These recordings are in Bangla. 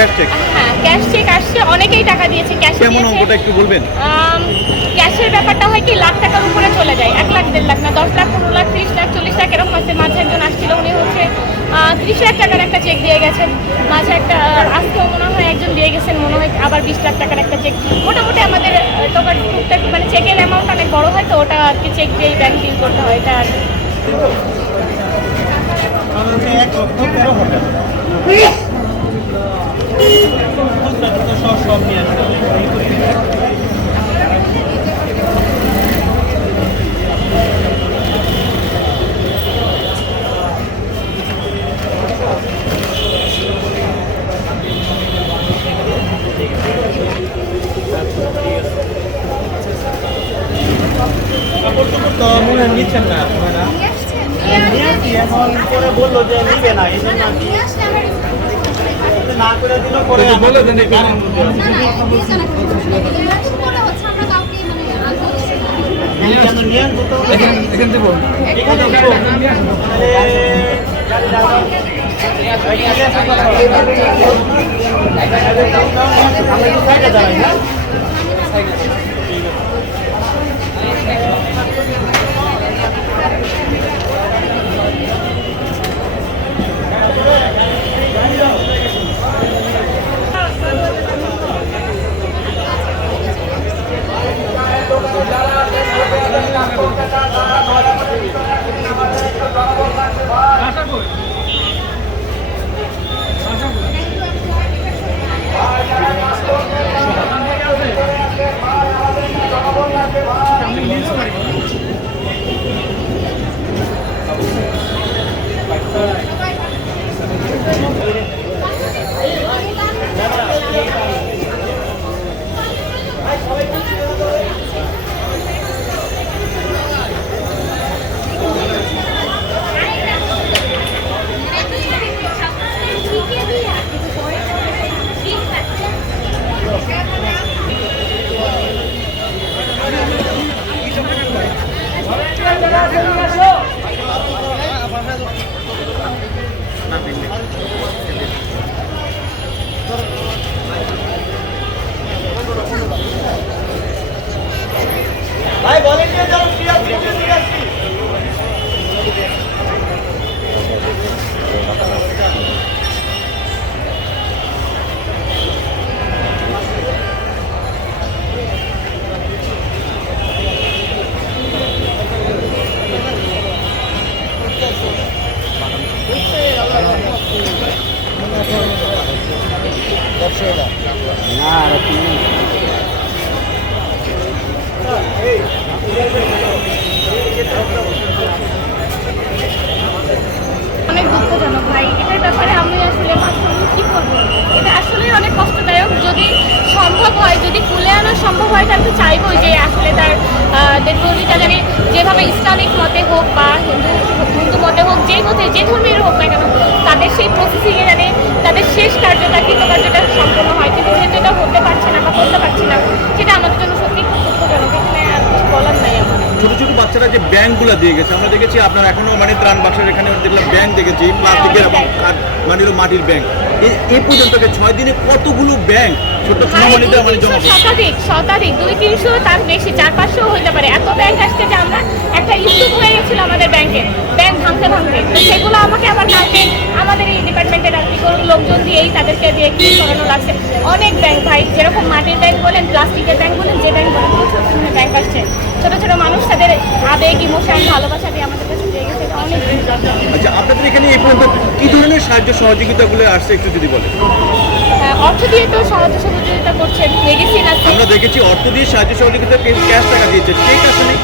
Cash cheque? হ্যাঁ, ক্যাশ চেক আসছে, অনেকেই টাকা দিয়েছে, ক্যাশ দিয়েছে। কেমন অঙ্কটা একটু বলবেন? ক্যাশের ব্যাপারটা হয় কি লাখ টাকার উপরে চলে যায়, 1 লাখ 1.5 লাখ না, 10 লাখ 15 লাখ 30 লাখ 40 লাখ এরকম আছে। মাঝে একজন আসছিল, উনি হচ্ছে 30 লাখ টাকার একটা চেক দিয়ে গেছেন। মাঝে একটা আজকেও মনে হয় একজন দিয়ে গেছেন, মনে হয় আবার 20 লাখ টাকার একটা চেক। মোটামুটি আমাদের টাকার টুকটাক মানে চেকের অ্যামাউন্ট অনেক বড় হয়, তো ওটা আর কি চেক দিয়েই ব্যাংক ডিল করতে হয়। এটা আর সব নিয়ে আসতে হবে। তো মনে হয় নিচ্ছেন না আপনারা? এখন পরে বললো যে নিবে না, এই জন্য না করে দিল পরে বলে দেন এখান দেবো ভাই বলেন যে যাও সিরিয়াস সিরিয়াস না আর কি অনেক দুঃখজনক ভাই, এটার ব্যাপারে আমি আসলে কি বলবো, এটা আসলেই অনেক কষ্টদায়ক। যদি সম্ভব হয়, যদি তুলে আনা সম্ভব হয়, তাহলে তো চাইবই যে আসলে তার দেহটা জানি যেভাবে ইসলামিক মতে হোক বা হিন্দু মতে হোক, যেই মতে যে ধর্মের হোক না কেন, তাদের সেই প্রসেসিংয়ে জানি তাদের শেষ কার্যটা কৃতকার্যটা সম্পন্ন হয়। কিন্তু যেহেতু এটা হতে পারছে না বা করতে পারছে না, সেটা আমাদের জন্য সত্যি খুব দুঃখজনক। এখানে আর কিছু বলার নাই আমার। ছোট ছোট বাচ্চারা যে ব্যাংকগুলো দিয়ে গেছে, আমরা দেখেছি আপনার এখনো মানে ত্রাণ বাক্সের এখানে দেখলাম ব্যাংক দেখেছি, প্লাস্টিকের এবং মানে মাটির ব্যাংক। এই পর্যন্ত 6 দিনে কতগুলো ব্যাংক ছোট সোনামণিদের মানে জমা শতাধিক 200-300 তার বেশি 400-500 হইতে পারে। এত ব্যাংক আসছে যে আমরা একটা ইস্যু হয়ে গেছিল আমাদের ব্যাংক ভাঙতে তো সেগুলো আমাকে আবার কালকে আমাদের এই ডিপার্টমেন্টের আর কি করুন লোকজন দিয়েই তাদেরকে দিয়ে কি করানো লাগছে। অনেক ব্যাংক ভাই, যেরকম মাটির ব্যাংক বলেন, প্লাস্টিকের ব্যাংক বলেন, যে ব্যাংক বলেন, প্রচুর ব্যাংক আসছে। ছোট ছোট মানুষ তাদের আবেগ ইমোশন ভালোবাসা দিয়ে আমাদের কাছে দিয়ে গেছে। অনেক। আচ্ছা, আপনাদের এখানে এই পর্যন্ত কি ধরনের সাহায্য সহযোগিতাগুলো আসছে একটু যদি বলেন? অর্থ দিয়ে তো সাহায্য সহযোগিতা করছে, মেডিসিন আছে। আমরা দেখেছি অর্থ দিয়ে সাহায্য সহযোগিতা, ক্যাশ টাকা দিয়েছে, চেক আসেনি?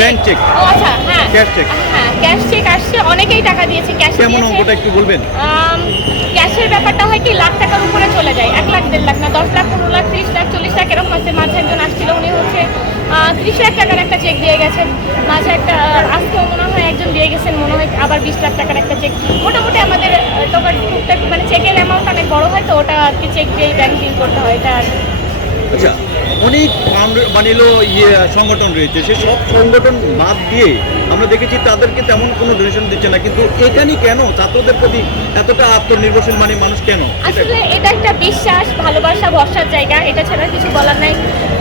Bank check? ও আচ্ছা, হ্যাঁ ক্যাশ চেক। হ্যাঁ, ক্যাশ চেক আসছে, অনেকেই টাকা দিয়েছে, ক্যাশ দিয়েছে। কেমন অঙ্কটা একটু বলবেন? ক্যাশের ব্যাপারটা হয় কি লাখ টাকার উপরে চলে যায়, 1 লাখ 1.5 লাখ না, 10 লাখ 15 লাখ 30 লাখ 40 লাখ এরকম আছে। মাঝে একজন আসছিল, উনি হচ্ছে 30 লাখ টাকার একটা চেক দিয়ে গেছেন। মাঝে একটা আজকেও মনে হয় একজন দিয়ে গেছেন, মনে হয় আবার 20 লাখ টাকার একটা চেক। মোটামুটি আমাদের টাকার টুকটাক মানে চেকের অ্যামাউন্ট অনেক বড় হয়, তো ওটা আর কি চেক দিয়েই ব্যাংক ডিল করতে হয়। এটা আর আচ্ছা, অনেক মানে হলো সংগঠন রয়েছে, সে সব সংগঠন বাদ দিয়ে আমরা দেখেছি তাদেরকে তেমন কোনো ডোনেশন দিচ্ছে না, কিন্তু এখানে কেন ছাত্রদের প্রতি এতটা আত্মনির্ভরশীল মানে মানুষ কেন? আসলে এটা একটা বিশ্বাস, ভালোবাসা, ভরসার জায়গা, এটা ছাড়া কিছু বলার নাই।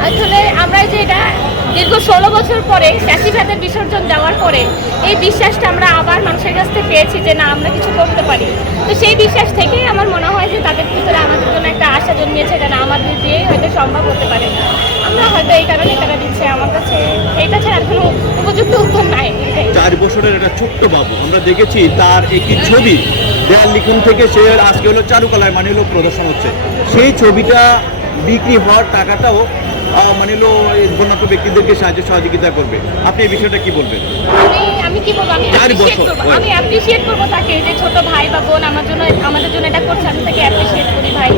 আসলে আমরা যে এটা দীর্ঘ 16 বছর পরে ফ্যাসিবাদের বিসর্জন দেওয়ার পরে এই বিশ্বাসটা আমরা আবার মানুষের কাছ থেকে পেয়েছি যে না, আমরা কিছু করতে পারি। তো সেই বিশ্বাস থেকেই আমার মনে হয় যে তাদের ভিতরে আমাদের জন্য একটা আশা জন্মিয়েছে যে না, আমাদের দিয়েই হয়তো সম্ভব হতে পারে। আমরা হয়তো এই কারণে তারা দিচ্ছে। আমার কাছে এটা ছাড়া আর কোনো উপযুক্ত উত্তর নাই। 4 বছরের একটা ছোট্ট বাবু, আমরা দেখেছি তার একটি ছবি দেয়াল লিখন থেকে সে আজকে হলো চারুকলায় মানে হলো প্রদর্শন হচ্ছে, সেই ছবিটা বিক্রি হওয়ার টাকাটাও মানে হলো এই বন্যার্থ ব্যক্তিদেরকে সাহায্য সহযোগিতা করবে। আপনি এই বিষয়টা কি বলবেন? আমি কি বলবো, আমি 4 অ্যাপ্রিশিয়েট বছর, করবো, আমি অ্যাপ্রিশিয়েট করবো তাকে, যে ছোট ভাই বা বোন আমাদের জন্য এটা করছে, আমি তাকে অ্যাপ্রিশিয়েট করি ভাই।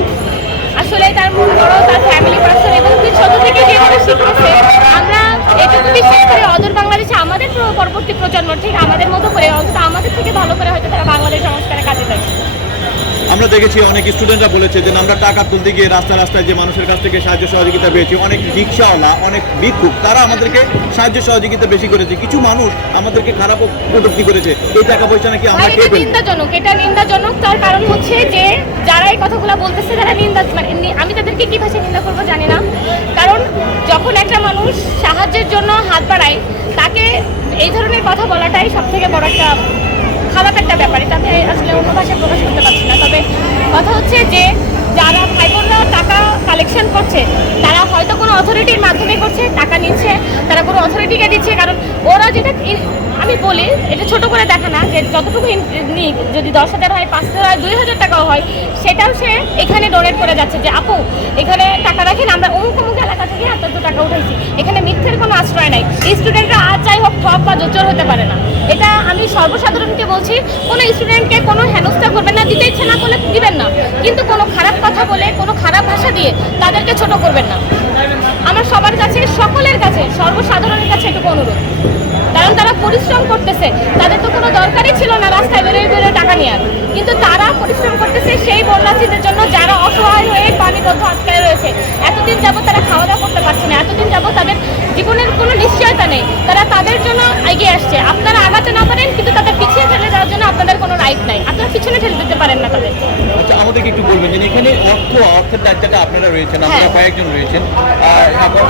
আসলে তার মন বড়, তার ফ্যামিলি পার্সন, এবং ছোট থেকে যেভাবে শিখতেছে, আমরা এটুকু বিশ্বাস করি অদূর বাংলাদেশে আমাদের পরবর্তী প্রজন্ম ঠিক আমাদের মতো করে, অন্তত আমাদের থেকে ভালো করে হয়তো তারা বাংলাদেশ সংস্কারে কাজে দেয়। আমরা দেখেছি অনেক স্টুডেন্টরা বলেছে যে আমরা টাকা তুলতে গিয়ে রাস্তায় যে মানুষের কাছ থেকে সাহায্য সহযোগিতা পেয়েছি, অনেক রিক্সাওয়ালা, অনেক ভিক্ষুক, তারা আমাদেরকে সাহায্য সহযোগিতা বেশি করেছে। কিছু মানুষ আমাদেরকে খারাপ কটূক্তি করেছে, এই টাকা পয়সা নাকি আমরা ভাই, খেয়ে এটা ফেলবো। নিন্দাজনক, এটা নিন্দাজনক। তার কারণ হচ্ছে যে যারা এই কথাগুলো বলতেছে তারা নিন্দা, মানে আমি তাদেরকে কি ভাষায় নিন্দা করবো জানি না। কারণ যখন একটা মানুষ সাহায্যের জন্য হাত বাড়ায়, তাকে এই ধরনের কথা বলাটাই সব থেকে বড় একটা খারাপ একটা ব্যাপার। এটা আমি আসলে অন্য ভাষায় প্রকাশ করতে পারছি না। তবে কথা হচ্ছে যে যারা ভাই বোনরা টাকা কালেকশন করছে, তারা হয়তো কোনো অথরিটির মাধ্যমে করছে, টাকা নিচ্ছে, তারা কোনো অথরিটিকে দিচ্ছে। কারণ ওরা যেটা আমি বলি, এটা ছোট করে দেখা না, যে যতটুকু নিক, যদি 10,000 হয়, 5,000 হয়, 2,000 টাকাও হয়, সেটাও সে এখানে ডোনেট করে যাচ্ছে যে আপু এখানে টাকা রাখেন, আমরা অমুক অমুক এলাকা থেকে এত টাকা উঠাইছি। এখানে মিথ্যের কোনো আশ্রয় নাই। স্টুডেন্টরা আজ যাই হোক ঠক বা জোচ্চর হতে পারে না। এটা আমি সর্বসাধারণকে বলছি, কোনো স্টুডেন্টকে কোনো হেনস্থা করবেন না, দিতে ইচ্ছে না করলে দিবেন না, কিন্তু কোনো খারাপ কথা বলে, কোনো খারাপ ভাষা দিয়ে তাদেরকে ছোট করবেন না। আমার সবার কাছে, সকলের কাছে, সর্বসাধারণের কাছে এটুকু অনুরোধ। কারণ তারা পরিশ্রম করতেছে, তাদের তো কোনো দরকারই ছিল না রাস্তায় বেরোয় টাকা নেওয়ার, কিন্তু তারা পরিশ্রম করতেছে সেই বন্যার্থীদের জন্য যারা অসহায় হয়ে পানিবদ্ধ আটকায় রয়েছে। এতদিন যাবত তারা খাওয়া দাওয়া করতে পারছে না, এতদিন যাবত তাদের জীবনের কোনো নিশ্চয়তা নেই, তারা তাদের জন্য এগিয়ে আসছে। আপনারা আগাতে না পারেন, কিন্তু তাদের পিছিয়ে ফেলে দেওয়ার জন্য আপনাদের কোনো রাইট নাই, আপনারা পিছনে ঠেলে দিতে পারেন না তাদের। আচ্ছা, আমাদেরকে একটু বলবেন যে এখানে অর্থের দায়িত্বটা আপনারা রয়েছেন, আপনারা হ্যাঁ। কয়েকজন রয়েছেন, এখন